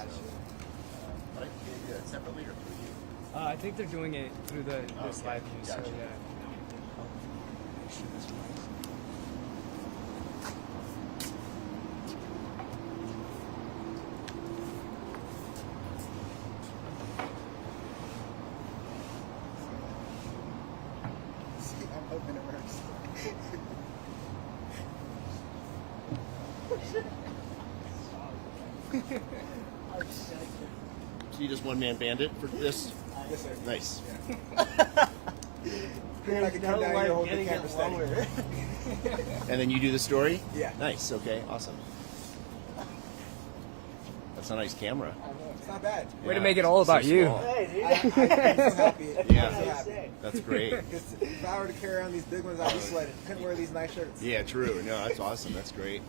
Gotcha. But you do it separately or through you? I think they're doing it through this live view, Gotcha. so yeah. I'm hoping it works. So you just one-man bandit for this? Yes, sir. Nice. Figured I could come down here and hold the camera steady. And then you do the story? Yeah. Nice, okay, awesome. That's a nice camera. It's not bad. Way to make it all about you. small. I'm so happy. Yeah. I'm so happy. That's great. Because if I were to carry around these big ones, I'd be sweating. Couldn't wear these nice shirts. Yeah, true. No, that's awesome. That's great.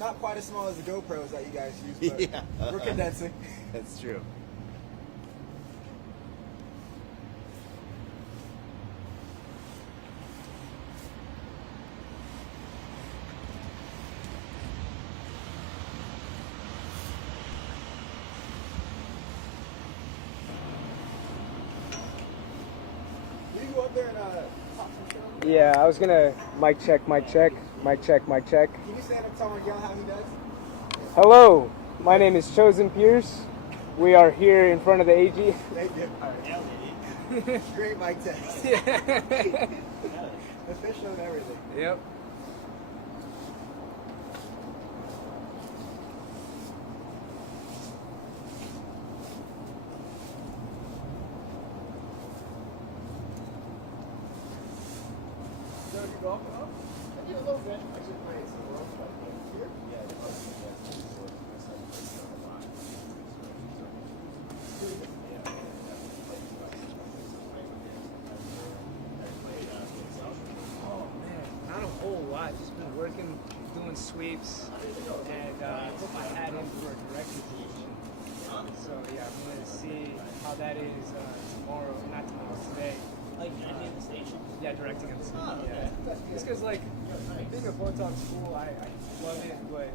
Not quite as small as the GoPros that you guys use, but Yeah. we're condensing. That's true. Did you go up there and talk some stuff? Yeah, I was gonna mic check, mic check, mic check, mic check. Can you stand up to someone yell how he does? Hello, my name is Chosen Pierce. We are here in front of the AG. Thank you. Great mic test. Official and everything. Yep. So you go up and up? I did a little bit. I should play some more. Here? Oh man, not a whole lot. Just been working, doing sweeps, and put my hat in for a director position. So yeah, I'm gonna see how that is tomorrow. Not tomorrow, today. Like directing at the station? Yeah, directing at the school. Oh, okay. Yeah. Just because like being a Botox school, I love it, but I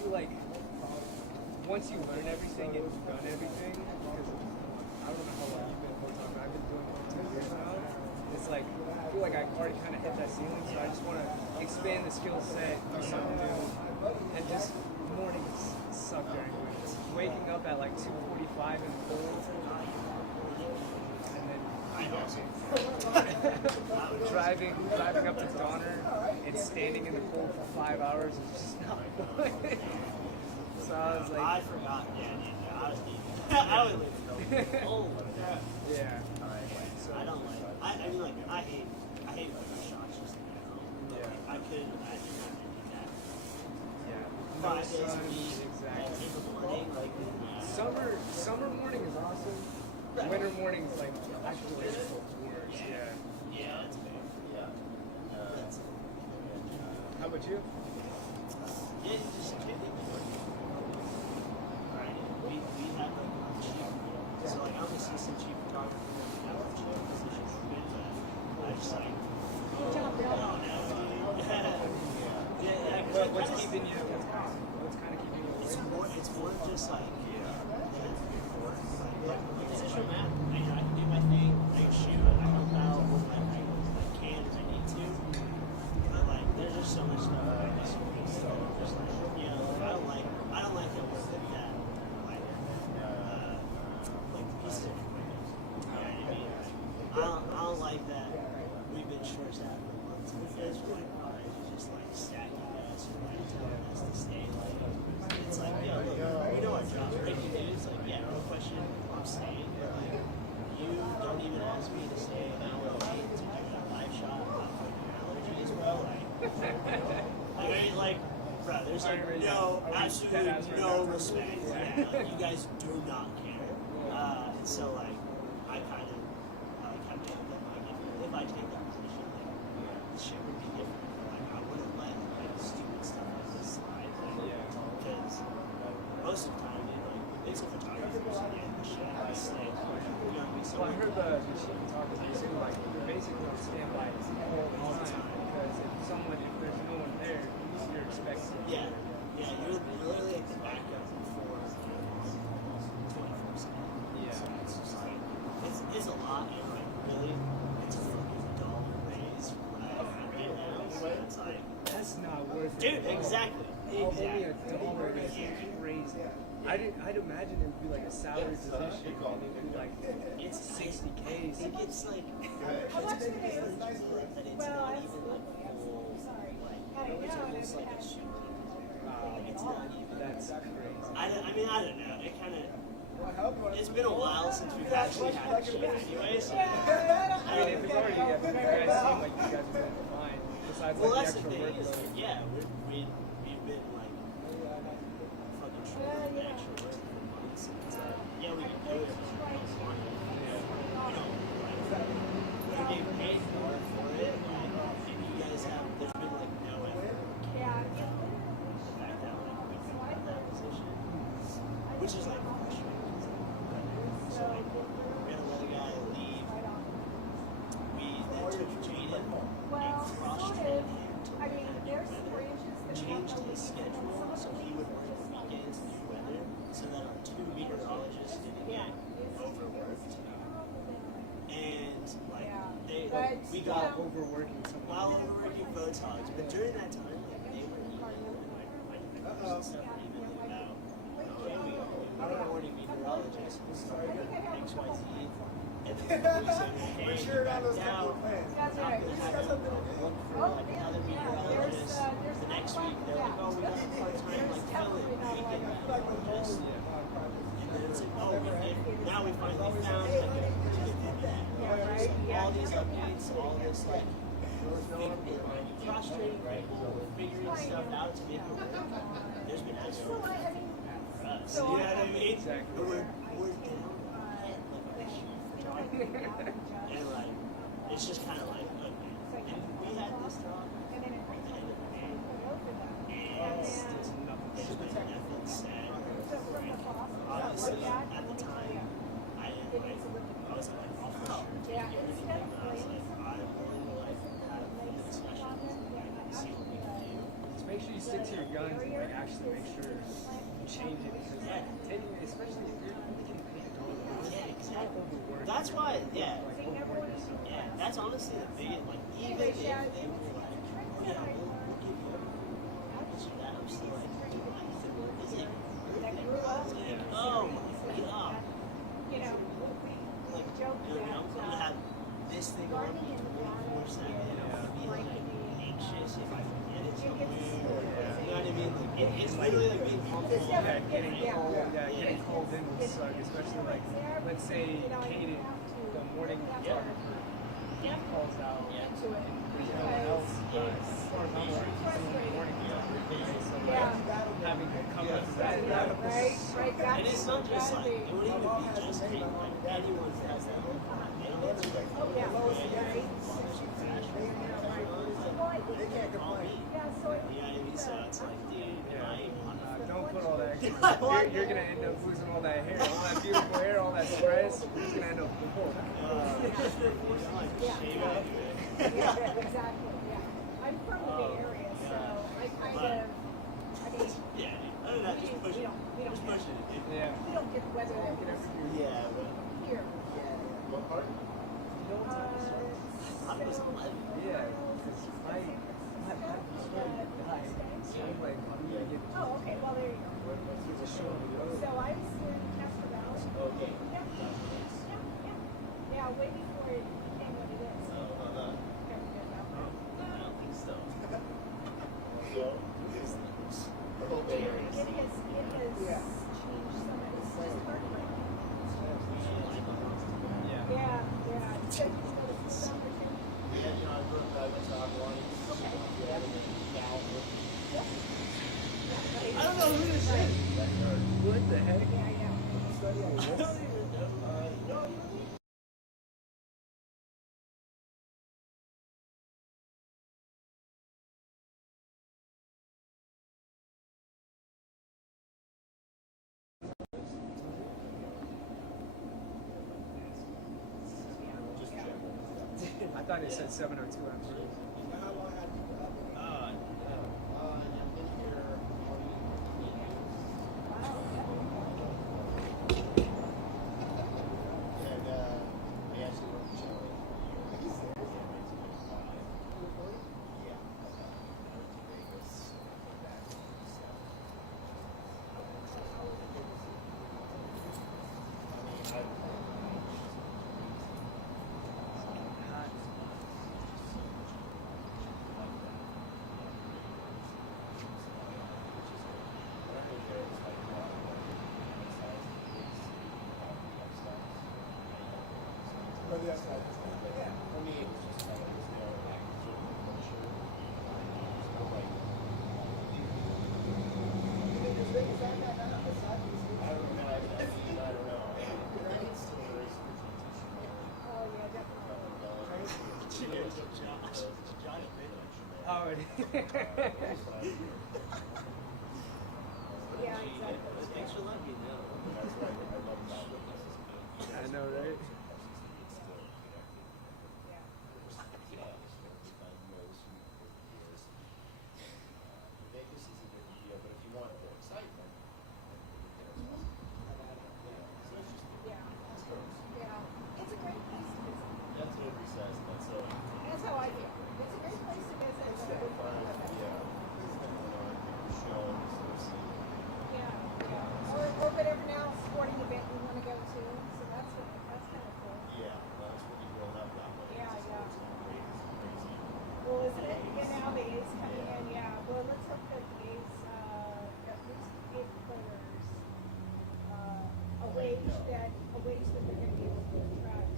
feel like once you learn everything and you've done everything, because I don't know how long you've been Botox, but I've been doing it for 2 years now. It's like I feel like I already kind of hit that ceiling, so I just want to expand the skill set, do something new, and just mornings suck during winter. Waking up at like 2:45 in the cold, and then driving up to Donner and standing in the cold for 5 hours is just not fun. So I was like, I forgot. Yeah, I was I would leave. Oh, yeah. I don't like. I mean, like, I hate weather shots just in general. Yeah. I couldn't imagine having to do that. Yeah. 5 days a sun, week, exactly. in the morning, like. Summer morning is awesome. Winter morning is like actually difficult to work. Yeah. Yeah, that's fair. That's, How about you? yeah, you just kidding. Right. We have like chief. So like I'm assistant chief photographer now for chief position. I just like. Yeah, What's keeping you? What's kind of keeping you? It's more just like position map. I can do my thing. I can shoot. I help out with my angles as I can as I need to. But like, there's just so much stuff I miss. So just like, you know, I don't like it with that like piece of equipment. You know what I mean? I don't like that. We've been short staffed for months. And you guys are like, alright, you just like stacking us or like telling us to stay. Like, it's like, yo, look, we know our job's breaking news. Like, yeah, no question, I'm staying. But like, you don't even ask me to stay an hour late to do that live shot. I'm like, allergies, bro. Like, I mean, like, bro, there's like no, absolutely no respect. Yeah, like, you guys do not care. And so like, I kind of have to end up like, if I take that position, like, the shit would be different. Like, I wouldn't let like stupid stuff like this slide. Because most of the time, you know, like, it's a photographer, so yeah, the shit has to stay. You know, be Well, I heard the chief photographer say like you're basically on standby all the time because if there's no one there, you're expected. Yeah, you're It's not worth it. Dude, exactly. Only Exactly. $1 is crazy. I'd imagine it would be like a salary position, and it'd be like It's 60K. It gets like How much are they? that it's not even like full, like it's almost like a shoot. Like it's not even. That's crazy. I mean, I don't know. It kind of. It's been a while since we've actually had a shoot anyway, so. I mean, if it's already, if you guys seem like you guys are doing fine, besides Well, like that's the the extra thing is, workload. like, yeah, we've been like fucking short of extra work for months. It's like, yeah, we can do it, but we don't want it. We don't like, we're getting paid for it. Like, if you guys have, there's been like no effort. The fact that like we can have that position, which is like frustrating. So like, we had another guy leave. We then took Jaden and frustrated him to changed his schedule so he would work weekends through weather so that our 2 meteorologists didn't get overworked. And like we got Overworking someone. while overworking photogs, but during that time like they were emailing my directors and stuff were emailing about okay, we are morning meteorologists will start at XYZ and then we said, hey, sure back those down. plans. That's I'm right. gonna have to look for like another meteorologist. The next week they're like, oh, we got a part-time like talent weekend meteorologist. And then it's like, oh, now we finally found like a did that. So all these updates, all this like frustrating people figuring stuff out to make it work. There's been absolutely nothing for us. You know what I mean? Exactly. We're down like a huge photography. And like, it's just kind of like, okay. And we had this job at the end of the day, and It's just nothing. there's been nothing said. Obviously, at the time, I was like, oh, for sure, take everything. But I was like, I'm willing to like have discussions and see what we can do. Just make sure you stick to your guns and like actually make sure you change it because taking, especially if you're getting paid $1, Yeah, exactly. overwork. That's why, yeah. Like overwork yourself. Yeah, that's honestly the biggest, like, even if they were like, oh yeah, we'll give you that, I'm still like, is it worth it? Like, oh my god. Like, I'm gonna have this thing on me 24/7, and I'm gonna be like anxious if I forget it somewhere. You know what I mean? Like, it's literally like being pumped on. Yeah, getting called in would suck, especially like, let's say Kaden, the morning photographer, he calls out and someone else or not morning photographer, so like, having to come up to that. And it's not just like, it would even be just Kate, like anyone who has that look on, they don't have to like, oh yeah, they can't call me. You know what I mean? So it's like, dude, Don't put all that. You're gonna end up losing all that hair, all that beautiful hair, all that stress. You're just gonna end up before. Exactly. Yeah. I'm from the Bay Area, so I kind of. I mean, yeah, I don't know, just push it. Just push it. Yeah. we don't get the weather that we do Yeah, but here. What part? I was 11. Yeah, because my died. So I'm like, I'm gonna get Oh, okay. Well, there you go. a show on the road. So I was in Castro Valley. Okay. Yeah, way before it became what it is. Never been that way. I don't think so. So, It has changed so much. It's just heartbreaking. Yeah. Yeah. You said you noticed the summer too. yeah, you know, I grew up in Taiwan. Okay. I don't know who this is. What the heck? Yeah, yeah. I don't even know. I thought it said 702 on first. And we actually worked with Shelley. that's not just yeah. For me, it's just kind of just, sort of culture. Is that now? I don't know. I don't know. I think it's still very Oh, yeah, definitely. Oh, Yeah, exactly. Thanks for letting me know. That's why I love that. I know, right? Vegas is a different deal, but if you want more excitement, Yeah. Yeah. It's a great place to visit. that's what he says. That's so. That's how I feel. It's a great place to visit. It's a good Fun, yeah. Shows, Yeah. Or whatever now sporting event we want to go to. So that's kind of cool. yeah, that's when you grow up that way. Yeah, yeah. Crazy. Well, isn't it? And now the A's coming in, yeah. Well, let's hope that the A's at least give players a wage that they're going to be able to attract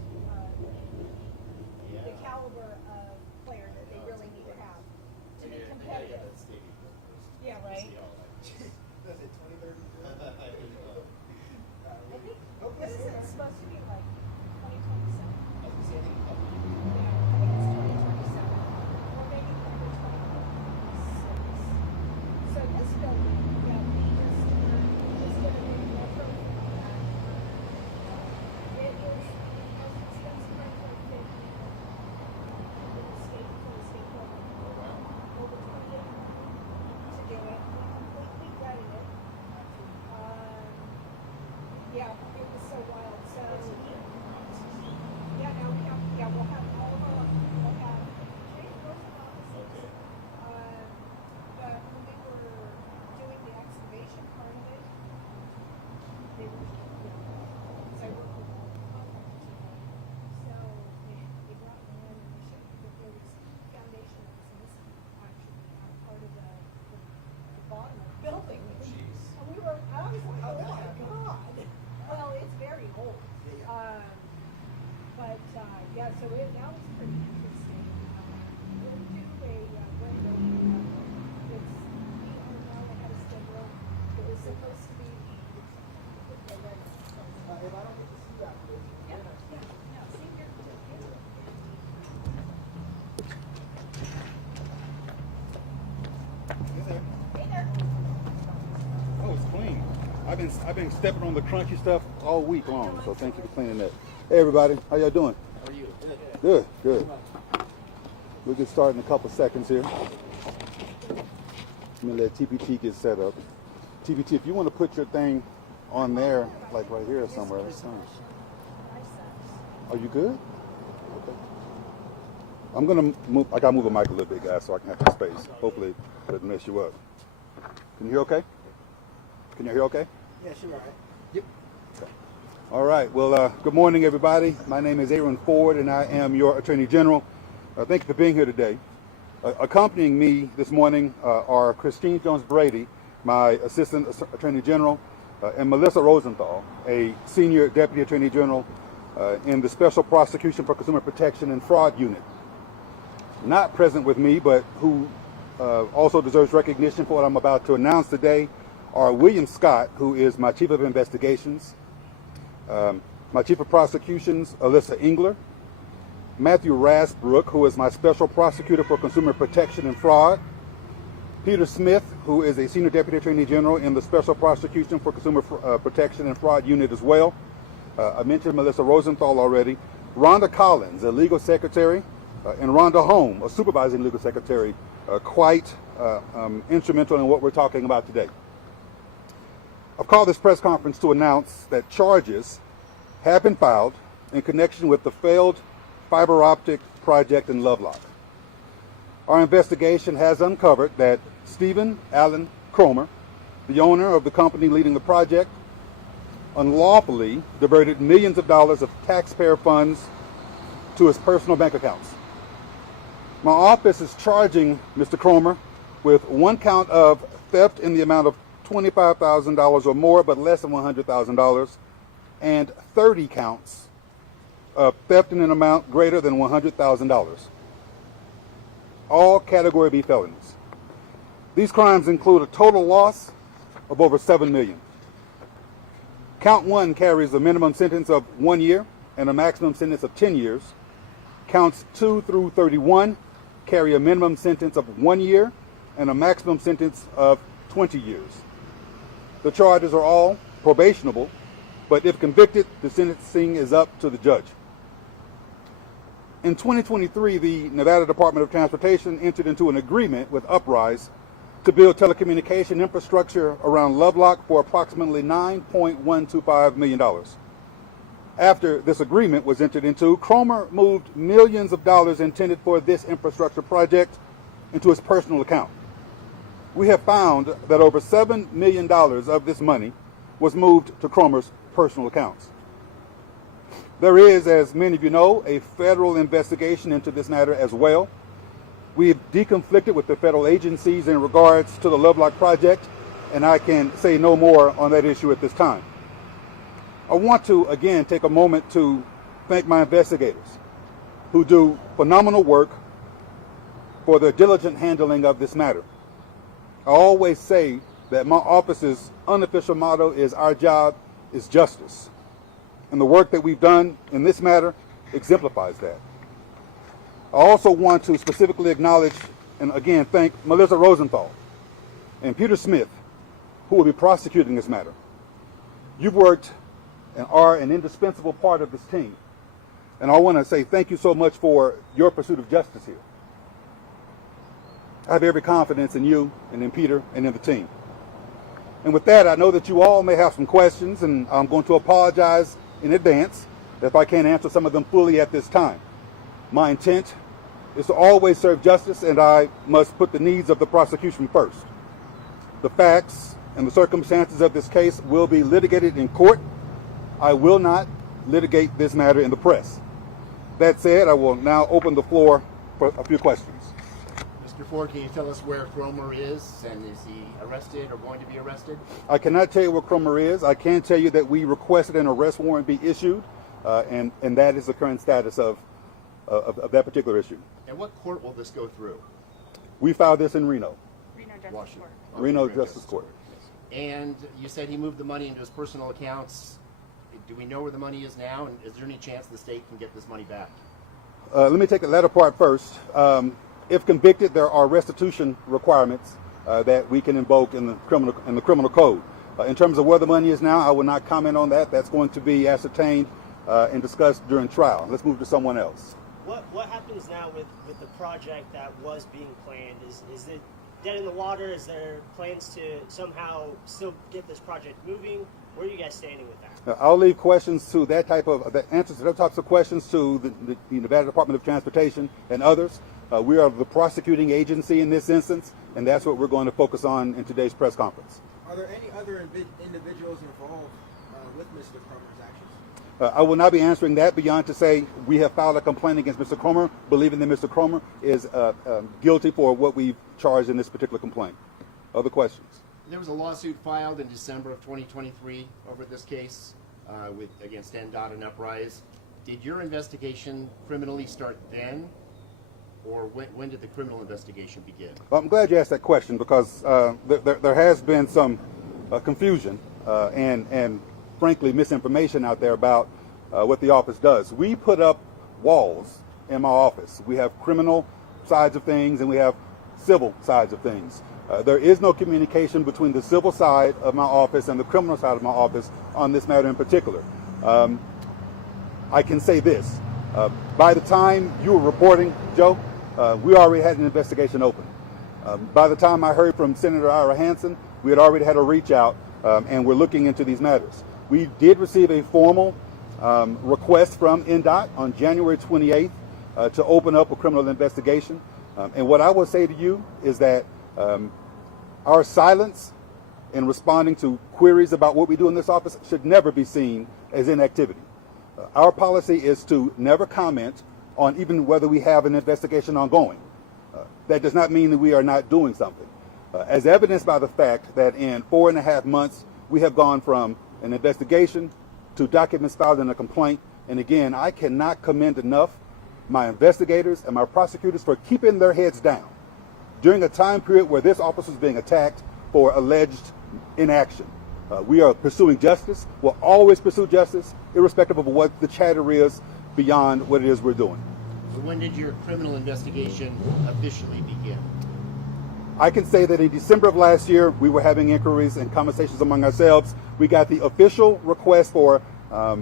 the caliber of player that they really need to have to be competitive. That stadium first. Yeah, right. See all that. Does it 2030? I think what is it supposed to be like 2027? I was saying, Yeah, I think it's 2027, or maybe 2026. So this building, yeah, we just did a big retro on that. It is the most expensive retro fit in the state for the state building. Over 28 to do it. We completely gutted it. Yeah, it was so wild. So yeah, now we'll have all of our, we'll have three floors of offices. But when we were doing the excavation part of it, they were, so I worked with all the contractors. So they brought me in and they showed me that there was foundation that was missing, actually, part of the bottom of the building. And we were, I was like, oh my God. Well, it's very old. But yeah, so now it's pretty interesting. We'll do a renovation. It's now they had a schedule. It was supposed to be. If I don't get to see that, please. Yeah, no, see, you're hey there. Oh, it's clean. I've been stepping on the crunchy stuff all week long, so thank you for cleaning that. Hey everybody, how y'all doing? how are you? Good, good. We'll get started in a couple seconds here. Let me let TPT get set up. TPT, if you want to put your thing on there, like right here or somewhere, that's fine. Are you good? Okay. I'm gonna move. I gotta move the mic a little bit, guys, so I can have some space. Hopefully, it doesn't mess you up. Can you hear okay? Can you hear okay? Yeah, sure. Right. Yep. Okay. All right. Well, good morning, everybody. My name is Aaron Ford, and I am your Attorney General. Thank you for being here today. Accompanying me this morning are Christine Jones-Brady, my Assistant Attorney General, and Melissa Rosenthal, a Senior Deputy Attorney General in the Special Prosecution for Consumer Protection and Fraud Unit. Not present with me, but who also deserves recognition for what I'm about to announce today, are William Scott, who is my Chief of Investigations, my Chief of Prosecutions, Alyssa Engler, Matthew Rasbrook, who is my Special Prosecutor for Consumer Protection and Fraud, Peter Smith, who is a Senior Deputy Attorney General in the Special Prosecution for Consumer Protection and Fraud Unit as well. I mentioned Melissa Rosenthal already. Rhonda Collins, a Legal Secretary, and Rhonda Holm, a Supervising Legal Secretary, quite instrumental in what we're talking about today. I've called this press conference to announce that charges have been filed in connection with the failed fiber optic project in Lovelock. Our investigation has uncovered that Stephen Allen Cromer, the owner of the company leading the project, unlawfully diverted millions of dollars of taxpayer funds to his personal bank accounts. My office is charging Mr. Cromer with one count of theft in the amount of $25,000 or more, but less than $100,000, and 30 counts of theft in an amount greater than $100,000. All Category B felonies. These crimes include a total loss of over $7 million. Count 1 carries a minimum sentence of 1 year and a maximum sentence of 10 years. Counts 2 through 31 carry a minimum sentence of 1 year and a maximum sentence of 20 years. The charges are all probationable, but if convicted, the sentencing is up to the judge. In 2023, the Nevada Department of Transportation entered into an agreement with Uprise to build telecommunication infrastructure around Lovelock for approximately $9.125 million. After this agreement was entered into, Cromer moved millions of dollars intended for this infrastructure project into his personal account. We have found that over $7 million of this money was moved to Cromer's personal accounts. There is, as many of you know, a federal investigation into this matter as well. We have deconflicted with the federal agencies in regards to the Lovelock project, and I can say no more on that issue at this time. I want to, again, take a moment to thank my investigators who do phenomenal work for their diligent handling of this matter. I always say that my office's unofficial motto is our job is justice. And the work that we've done in this matter exemplifies that. I also want to specifically acknowledge and again thank Melissa Rosenthal and Peter Smith, who will be prosecuting this matter. You've worked and are an indispensable part of this team. And I want to say thank you so much for your pursuit of justice here. I have every confidence in you and in Peter and in the team. And with that, I know that you all may have some questions, and I'm going to apologize in advance if I can't answer some of them fully at this time. My intent is to always serve justice, and I must put the needs of the prosecution first. The facts and the circumstances of this case will be litigated in court. I will not litigate this matter in the press. That said, I will now open the floor for a few questions. Mr. Ford, can you tell us where Cromer is, and is he arrested or going to be arrested? I cannot tell you where Cromer is. I can tell you that we requested an arrest warrant be issued, and that is the current status of that particular issue. And what court will this go through? We filed this in Reno. Reno Justice Washington. Court. Okay, Reno Justice Court. And you said he moved the money into his personal accounts. Do we know where the money is now, and is there any chance the state can get this money back? Let me take the latter part first. If convicted, there are restitution requirements that we can invoke in the criminal code. In terms of where the money is now, I will not comment on that. That's going to be ascertained and discussed during trial. Let's move to someone else. What happens now with the project that was being planned? Is it dead in the water? Is there plans to somehow still get this project moving? Where are you guys standing with that? I'll leave questions to that type of the answers to those types of questions to the Nevada Department of Transportation and others. We are the prosecuting agency in this instance, and that's what we're going to focus on in today's press conference. Are there any other individuals involved with Mr. Cromer's actions? I will not be answering that beyond to say we have filed a complaint against Mr. Cromer, believing that Mr. Cromer is guilty for what we've charged in this particular complaint. Other questions? There was a lawsuit filed in December of 2023 over this case against NDOT and Uprise. Did your investigation criminally start then, or when did the criminal investigation begin? Well, I'm glad you asked that question because there has been some confusion and frankly misinformation out there about what the office does. We put up walls in my office. We have criminal sides of things and we have civil sides of things. There is no communication between the civil side of my office and the criminal side of my office on this matter in particular. I can say this. By the time you were reporting, Joe, we already had an investigation open. By the time I heard from Senator Ira Hansen, we had already had a reach out and we're looking into these matters. We did receive a formal request from NDOT on January 28th to open up a criminal investigation. And what I will say to you is that our silence in responding to queries about what we do in this office should never be seen as inactivity. Our policy is to never comment on even whether we have an investigation ongoing. That does not mean that we are not doing something. As evidenced by the fact that in 4.5 months, we have gone from an investigation to documents filed in a complaint And again, I cannot commend enough my investigators and my prosecutors for keeping their heads down during a time period where this officer is being attacked for alleged inaction. We are pursuing justice. We'll always pursue justice, irrespective of what the chatter is beyond what it is we're doing. So when did your criminal investigation officially begin? I can say that in December of last year, we were having inquiries and conversations among ourselves. We got the official request for a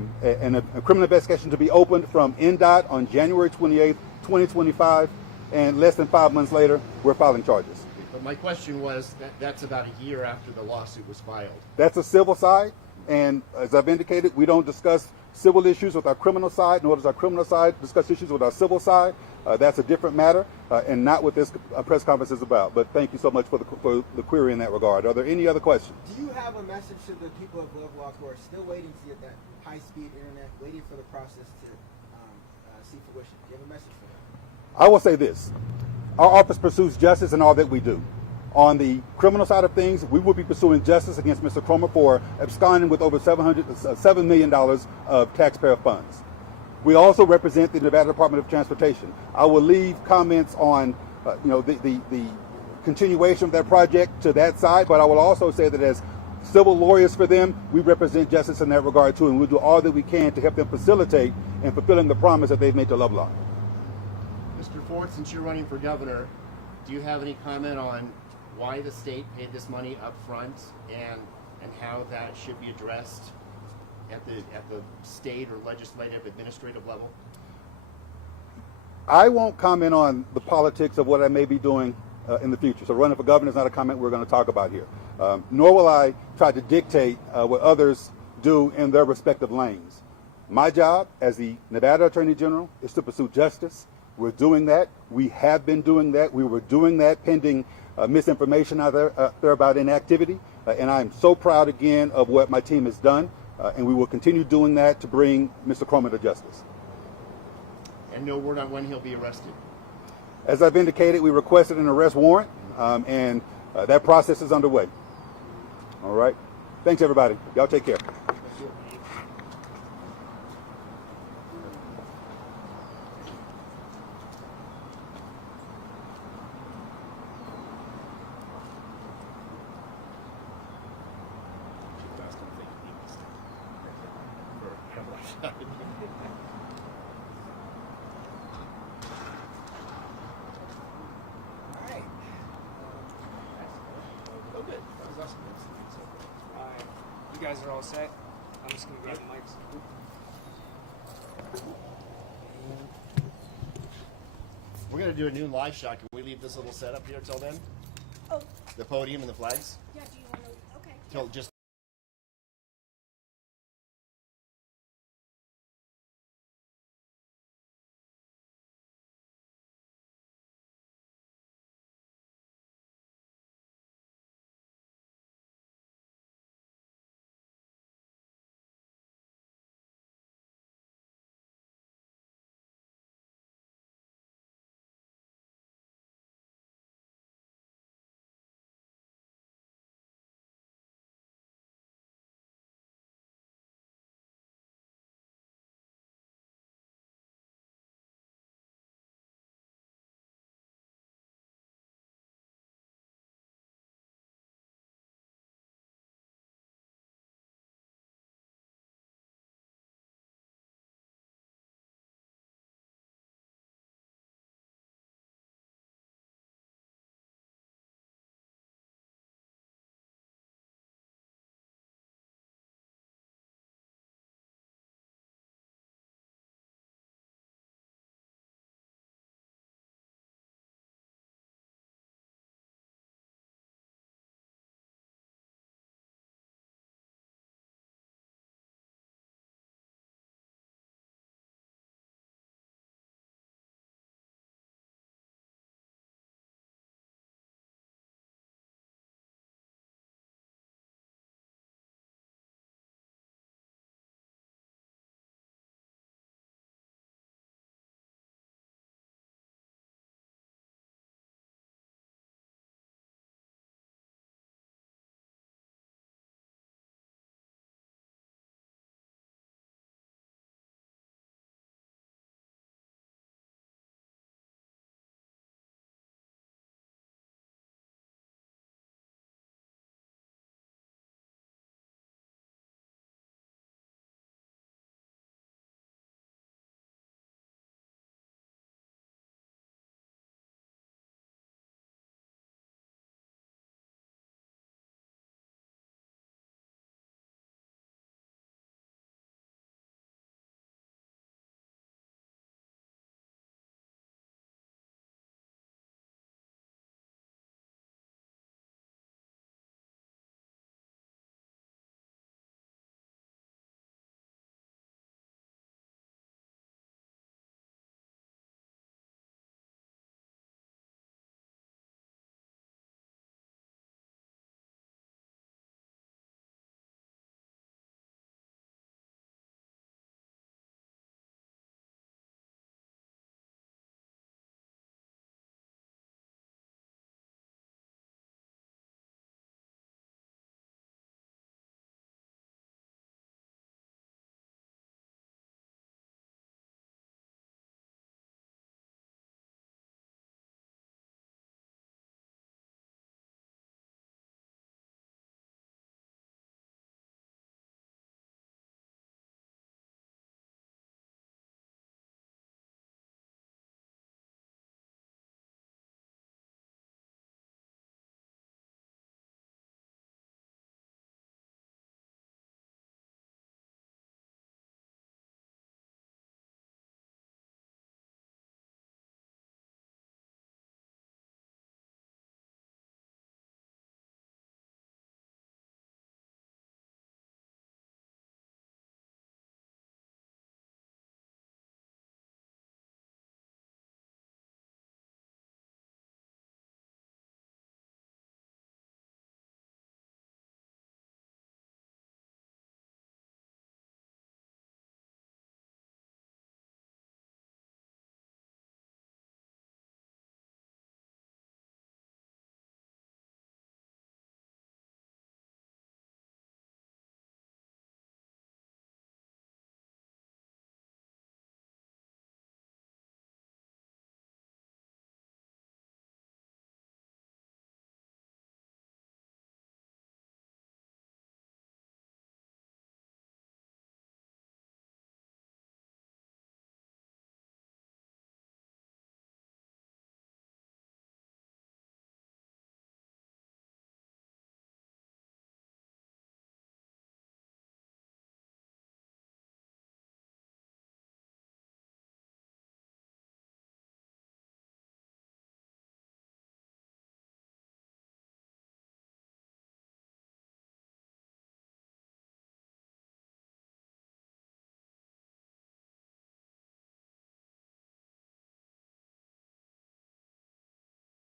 criminal investigation to be opened from NDOT on January 28th, 2025, and less than 5 months later, we're filing charges. But my question was that's about a year after the lawsuit was filed. That's a civil side, and as I've indicated, we don't discuss civil issues with our criminal side, nor does our criminal side discuss issues with our civil side. That's a different matter, and not what this press conference is about. But thank you so much for the query in that regard. Are there any other questions? Do you have a message to the people of Lovelock who are still waiting to get that high-speed internet, waiting for the process to see fruition? Do you have a message for them? I will say this. Our office pursues justice in all that we do. On the criminal side of things, we will be pursuing justice against Mr. Cromer for absconding with over $7 million of taxpayer funds. We also represent the Nevada Department of Transportation. I will leave comments on the continuation of that project to that side, but I will also say that as civil lawyers for them, we represent justice in that regard too, and we'll do all that we can to help them facilitate in fulfilling the promise that they've made to Lovelock. Mr. Ford, since you're running for governor, do you have any comment on why the state paid this money up front and how that should be addressed at the state or legislative administrative level? I won't comment on the politics of what I may be doing in the future. So running for governor is not a comment we're going to talk about here. Nor will I try to dictate what others do in their respective lanes. My job as the Nevada Attorney General is to pursue justice. We're doing that. We have been doing that. We were doing that pending misinformation out there about inactivity. And I'm so proud again of what my team has done. And we will continue doing that to bring Mr. Cromer to justice. And no word on when he'll be arrested? As I've indicated, we requested an arrest warrant, and that process is underway. All right. Thanks, everybody. Y'all take care. Alright. Oh, good. That was awesome. Alright. You guys are all set? I'm just gonna grab the mics. We're going to do a new live shot. Can we leave this little setup here till then? Oh, The podium and the flags? yeah, do you want to, okay. Till just